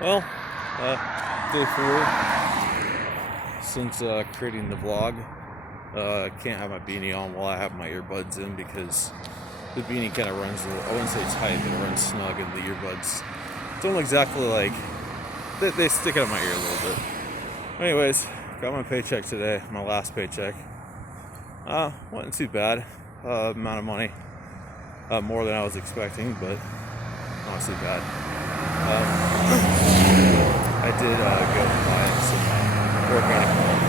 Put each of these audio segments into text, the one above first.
Well, day 4 since creating the vlog. I can't have my beanie on while I have my earbuds in because the beanie kind of runs, I wouldn't say tight, but it runs snug, and the earbuds don't exactly like, they stick out of my ear a little bit. Anyways, got my paycheck today, my last paycheck. Wasn't too bad. Amount of money, more than I was expecting, but not too bad. I did go buy some organic milk,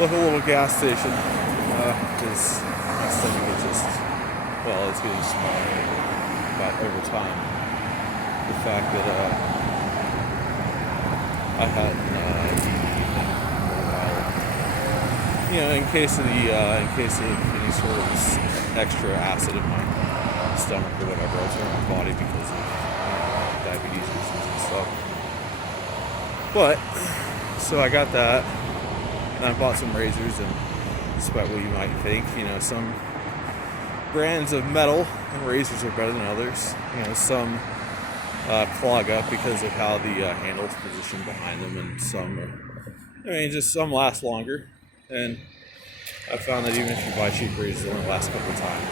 local little gas station, because my stomach is just, well, it's getting smaller. But over time, the fact that I hadn't eaten for a while, in case of any sort of extra acid in my stomach or whatever else in my body because of diabetes reasons and stuff. But so I got that, and I bought some razors, and despite what you might think, some brands of metal and razors are better than others. Some clog up because of how the handle's positioned behind them, and some last longer. And I found that even if you buy cheap razors, they only last a couple of times.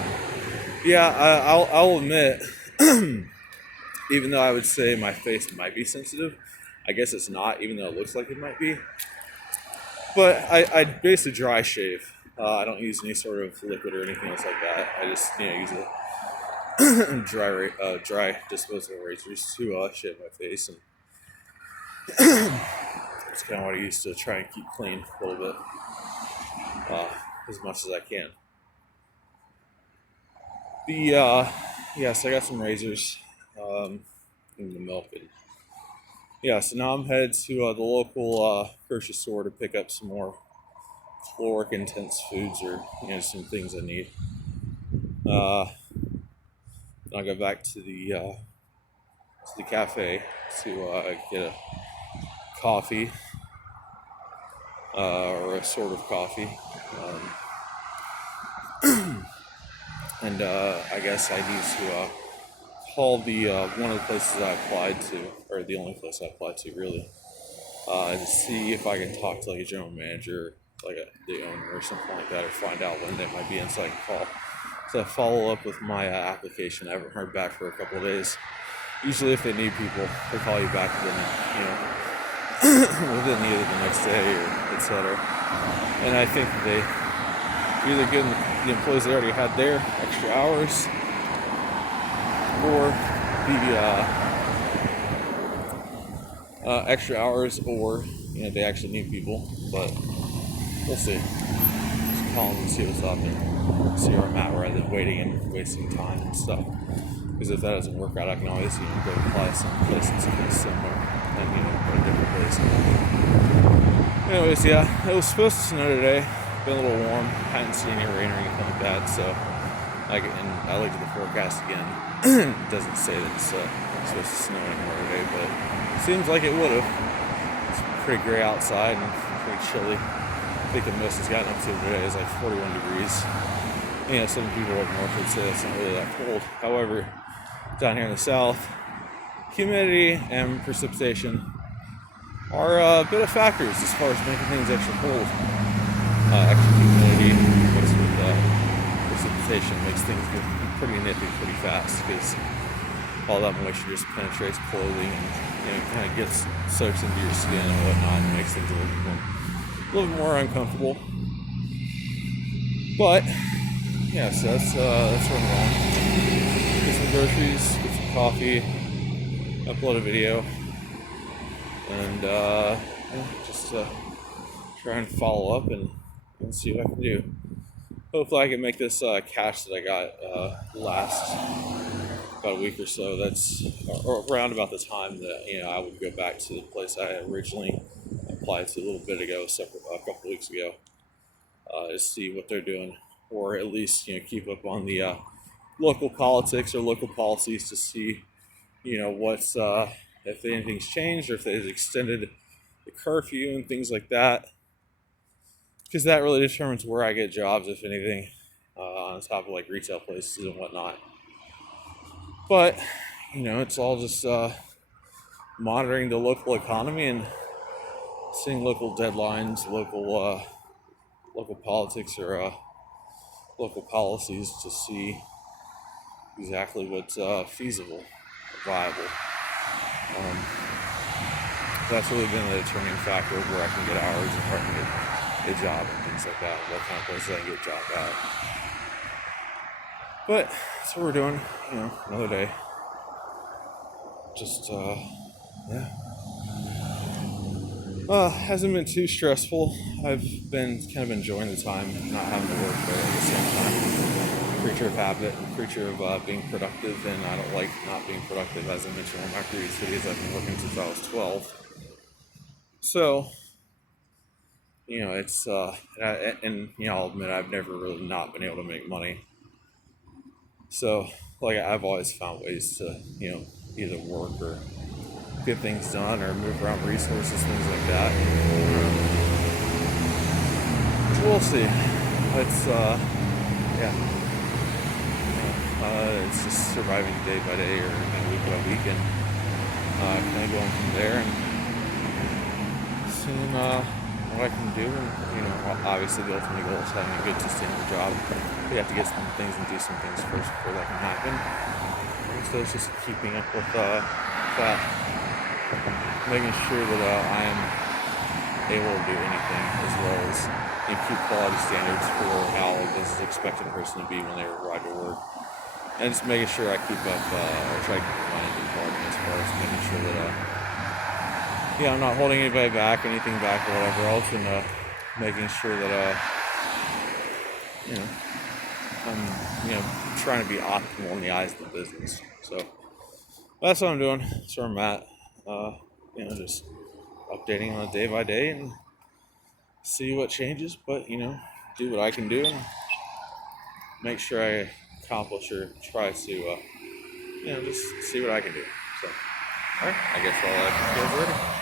Yeah, I'll admit, even though I would say my face might be sensitive, I guess it's not, even though it looks like it might be. But I basically dry shave. I don't use any sort of liquid or anything else like that. I just use a dry disposable razors to shave my face, and it's kind of what I use to try and keep clean a little bit, as much as I can. So I got some razors, in the milk, and so now I'm headed to the local grocery store to pick up some more caloric intense foods, or some things I need. I'll go back to the cafe to get a coffee, or a sort of coffee, and I guess I need to call the one of the places I applied to, or the only place I applied to really, to see if I can talk to like a general manager, like the owner or something like that, or find out when they might be in, so I can call. So I follow up with my application. I haven't heard back for a couple of days. Usually, if they need people, they call you back within within either the next day or etc. And I think that they either give the employees that already had their extra hours, or the extra hours, or they actually need people. But we'll see. Just call them and see what's up and see where I'm at, rather than waiting and wasting time and stuff. Because if that doesn't work out, I can always go apply someplace that's kind of similar, and go to a different place. Anyways, it was supposed to snow today. Been a little warm. Hadn't seen any rain or anything like that. So, I looked at the forecast again. It doesn't say that it's supposed to snow anymore today, but it seems like it would have. It's pretty gray outside and pretty chilly. I think the most it's gotten up to today is like 41 degrees. Some people up north would say it's not really that cold. However, down here in the south, humidity and precipitation are a bit of factors as far as making things extra cold. Extra humidity mixed with precipitation makes things get pretty nippy pretty fast, because all that moisture just penetrates clothing and kind of soaks into your skin and whatnot, and makes things a little more uncomfortable. But so that's where I'm going. Get some groceries, get some coffee, upload a video, and just try and follow up and see what I can do. Hopefully I can make this cash that I got last about a week or so. That's around about the time that I would go back to the place I originally applied to a little bit ago, a couple weeks ago, to see what they're doing, or at least keep up on the local politics or local policies to see what's if anything's changed, or if they've extended the curfew and things like that, because that really determines where I get jobs, if anything, on top of like retail places and whatnot. But it's all just monitoring the local economy and seeing local deadlines, local politics, or local policies to see exactly what's feasible, viable. Um, that's really been the determining factor of where I can get hours and where I can get a job and things like that, what kind of places I can get a job at. But that's what we're doing, another day. Just, yeah. Hasn't been too stressful. I've been kind of enjoying the time, not having to work, but at the same time, creature of habit and creature of being productive, and I don't like not being productive. As I mentioned in one of my previous videos, I've been working since I was 12. So, it's, I'll admit I've never really not been able to make money. So, I've always found ways to, either work or get things done or move around resources, things like that. We'll see. It's, yeah. It's just surviving day by day or week by week and kind of going from there and seeing what I can do. And, obviously the ultimate goal is having a good sustainable job. We have to get some things and do some things first before that can happen. And so it's just keeping up with that, making sure that I am able to do anything as well as keep quality standards for how this is expected a person to be when they arrive to work. And just making sure I keep up, or try to keep my mind department as far as making sure that, I'm not holding anybody back, anything back, or whatever else, and making sure that, I'm, trying to be optimal in the eyes of the business. So that's what I'm doing. That's where I'm at. Just updating on a day by day and see what changes, but, do what I can do and make sure I accomplish or try to, just see what I can do. So, alright, I guess all that is ready.